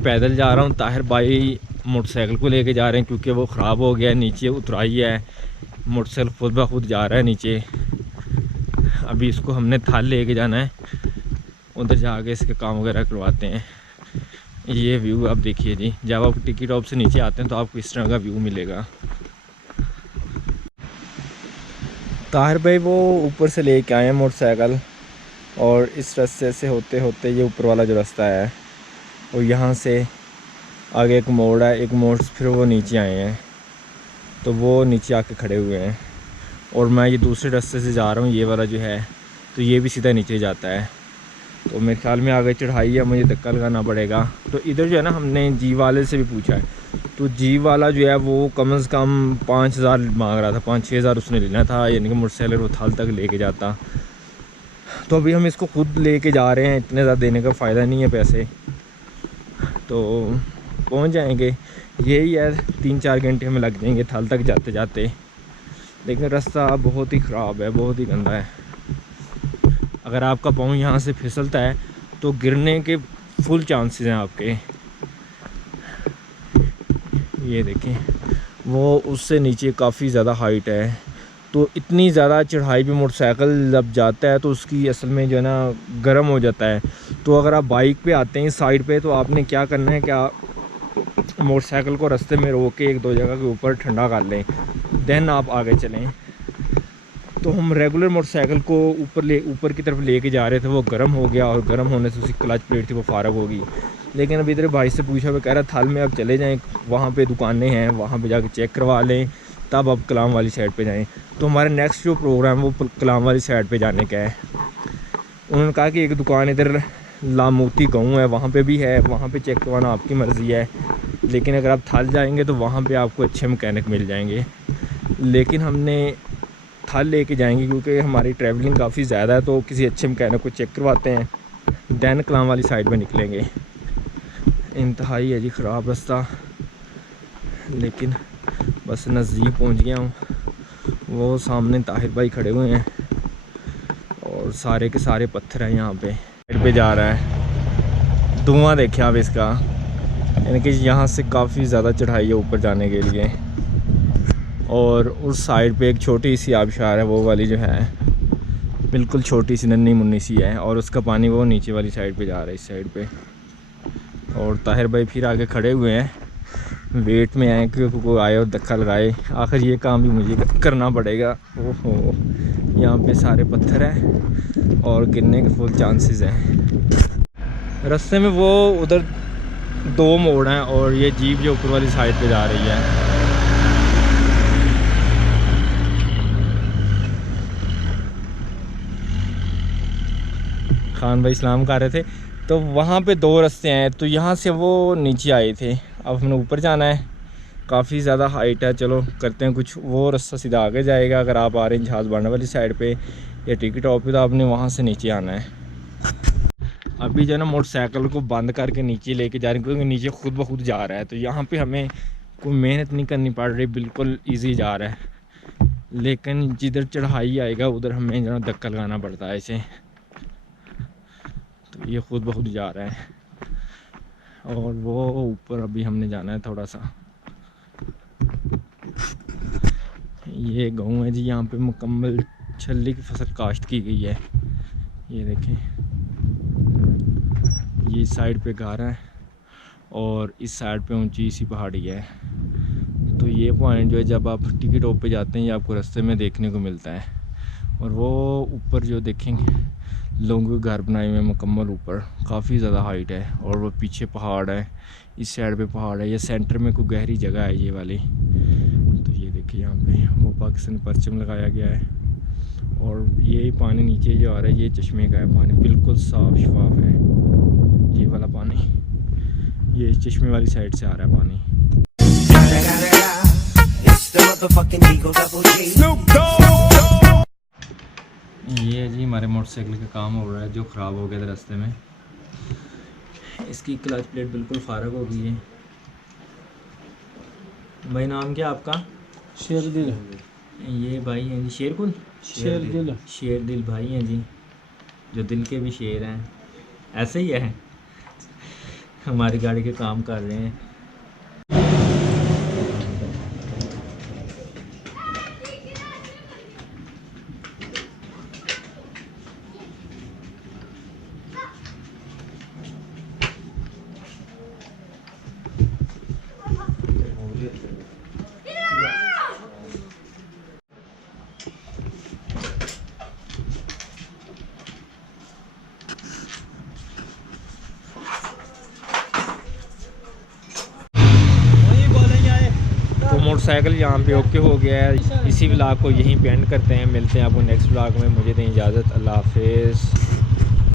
मैं पैदल जा रहा हूँ, ताहिर भाई मोटरसाइकिल को लेके जा रहे हैं क्योंकि वो ख़राब हो गया है, नीचे उतराई है। मोटरसाइकिल खुद ब खुद जा रहा है नीचे। अभी इसको हमने थाल लेके जाना है, उधर जाके इसके काम वगैरह करवाते हैं। ये व्यू आप देखिए जी, जब आप टिकी टॉप से नीचे आते हैं तो आपको इस तरह का व्यू मिलेगा। ताहिर भाई वो ऊपर से लेके आए हैं मोटरसाइकिल, और इस रास्ते से होते होते ये ऊपर वाला जो रास्ता है, और यहाँ से आगे एक मोड़ है, एक मोड़ से फिर वो नीचे आए हैं, तो वो नीचे आके खड़े हुए हैं। और मैं ये दूसरे रास्ते से जा रहा हूँ, ये वाला जो है, तो ये भी सीधा नीचे जाता है। तो मेरे ख्याल में आगे चढ़ाई है, मुझे धक्का लगाना पड़ेगा। तो इधर जो है ना, हमने जी वाले से भी पूछा है, तो जी वाला जो है वो कम से कम 5,000 मांग रहा था, 5-6 हज़ार उसने लेना था, यानी कि मोटरसाइकिल वो थाल तक लेके जाता। तो अभी हम इसको खुद लेके जा रहे हैं, इतने ज़्यादा देने का फ़ायदा नहीं है पैसे, तो पहुंच जाएंगे। यही है, 3-4 घंटे हमें लग जाएंगे थाल तक जाते जाते। लेकिन रास्ता बहुत ही ख़राब है, बहुत ही गंदा है। अगर आपका पाँव यहाँ से फिसलता है तो गिरने के फुल चांसेस हैं आपके। ये देखें, वो उससे नीचे काफ़ी ज़्यादा हाइट है, तो इतनी ज़्यादा चढ़ाई पे मोटरसाइकिल जब जाता है तो उसकी असल में जो है ना गर्म हो जाता है। तो अगर आप बाइक पे आते हैं साइड पे, तो आपने क्या करना है, क्या मोटरसाइकिल को रास्ते में रोक के 1-2 जगह के ऊपर ठंडा कर लें, देन आप आगे चलें। तो हम रेगुलर मोटरसाइकिल को ऊपर की तरफ लेके जा रहे थे, वो गर्म हो गया, और गर्म होने से उसकी क्लच प्लेट थी वो फारग होगी। लेकिन अभी इधर भाई से पूछा, वो कह रहा थाल में आप चले जाएं, वहाँ पे दुकानें हैं, वहाँ पे जाके चेक करवा लें, तब आप कलाम वाली साइड पे जाएं। तो हमारा नेक्स्ट जो प्रोग्राम है वो कलाम वाली साइड पे जाने का है। उन्होंने कहा कि एक दुकान इधर लामोती गाँव है, वहाँ पे भी है, वहाँ पे चेक करवाना आपकी मर्ज़ी है, लेकिन अगर आप थाल जाएंगे तो वहाँ पे आपको अच्छे मैकेनिक मिल जाएंगे। लेकिन हमने थाल लेके जाएंगे क्योंकि हमारी ट्रैवलिंग काफ़ी ज़्यादा है, तो किसी अच्छे मैकेनिक को चेक करवाते हैं, दैन कलाम वाली साइड में निकलेंगे। इंतहाई है जी ख़राब रास्ता, लेकिन बस नज़दीक पहुंच गया हूँ। वो सामने ताहिर भाई खड़े हुए हैं, और सारे के सारे पत्थर हैं यहाँ पे जा रहा है। धुआं देखिए आप इसका, यानी कि यहाँ से काफ़ी ज़्यादा चढ़ाई है ऊपर जाने के लिए। और उस साइड पे एक छोटी सी आबशार है, वो वाली जो है बिल्कुल छोटी सी नन्ही मुन्नी सी है, और उसका पानी वो नीचे वाली साइड पे जा रहा है, इस साइड पे। और ताहिर भाई फिर आगे खड़े हुए हैं, वेट में आए कि कोई आए और धक्का लगाए। आखिर ये काम भी मुझे करना पड़ेगा। ओहो, यहाँ पे सारे पत्थर हैं और गिरने के फुल चांसेस हैं। रास्ते में वो उधर 2 मोड़ हैं, और ये जीप जो ऊपर वाली साइड पे जा रही है। खान भाई सलाम कर रहे थे, तो वहाँ पे 2 रास्ते हैं, तो यहाँ से वो नीचे आए थे, अब हमने ऊपर जाना है। काफ़ी ज़्यादा हाइट है, चलो करते हैं कुछ। वो रास्ता सीधा आगे जाएगा, अगर आप आ रहे हैं जहाज़ बांडा वाली साइड पे या टिकट टॉप पे, तो आपने वहाँ से नीचे आना है। अभी जो है ना मोटरसाइकिल को बंद करके नीचे लेके जा रहे हैं, क्योंकि नीचे खुद ब खुद जा रहा है, तो यहाँ पर हमें कोई मेहनत नहीं करनी पड़ रही, बिल्कुल ईजी जा रहा है। लेकिन जिधर चढ़ाई आएगा उधर हमें जो है धक्का लगाना पड़ता है इसे। तो ये खुद ब खुद जा रहा है, और वो ऊपर अभी हमने जाना है थोड़ा सा। ये गाँव है जी, यहाँ पे मुकम्मल छल्ली की फसल काश्त की गई है। ये देखें, ये साइड पे घर है, और इस साइड पे ऊंची सी पहाड़ी है। तो ये पॉइंट जो है, जब आप टिकट टॉप पे जाते हैं, ये आपको रास्ते में देखने को मिलता है। और वो ऊपर जो देखेंगे लोगों के घर बनाए हुए हैं मुकम्मल ऊपर, काफ़ी ज़्यादा हाइट है, और वो पीछे पहाड़ है, इस साइड पे पहाड़ है, ये सेंटर में कोई गहरी जगह है ये वाली। तो ये देखिए यहाँ पे वो पाकिस्तान परचम लगाया गया है, और ये पानी नीचे जो आ रहा है, ये चश्मे का है पानी, बिल्कुल साफ़ शफाफ है ये वाला पानी। ये चश्मे वाली साइड से आ रहा है पानी। ये जी हमारे मोटरसाइकिल का काम हो रहा है, जो ख़राब हो गया था रास्ते में। इसकी क्लच प्लेट बिल्कुल फारग हो गई है। भाई नाम क्या आपका? शेरदिल। ये भाई हैं जी शेरकुल, शेरदिल भाई हैं जी, जो दिल के भी शेर हैं, ऐसे ही है। हमारी गाड़ी के काम कर रहे हैं। तो मोटरसाइकिल यहाँ पे ओके हो गया है। इसी व्लॉग को यहीं पे एंड करते हैं। मिलते हैं आपको नेक्स्ट व्लॉग में। मुझे दें इजाज़त। अल्लाह हाफिज़।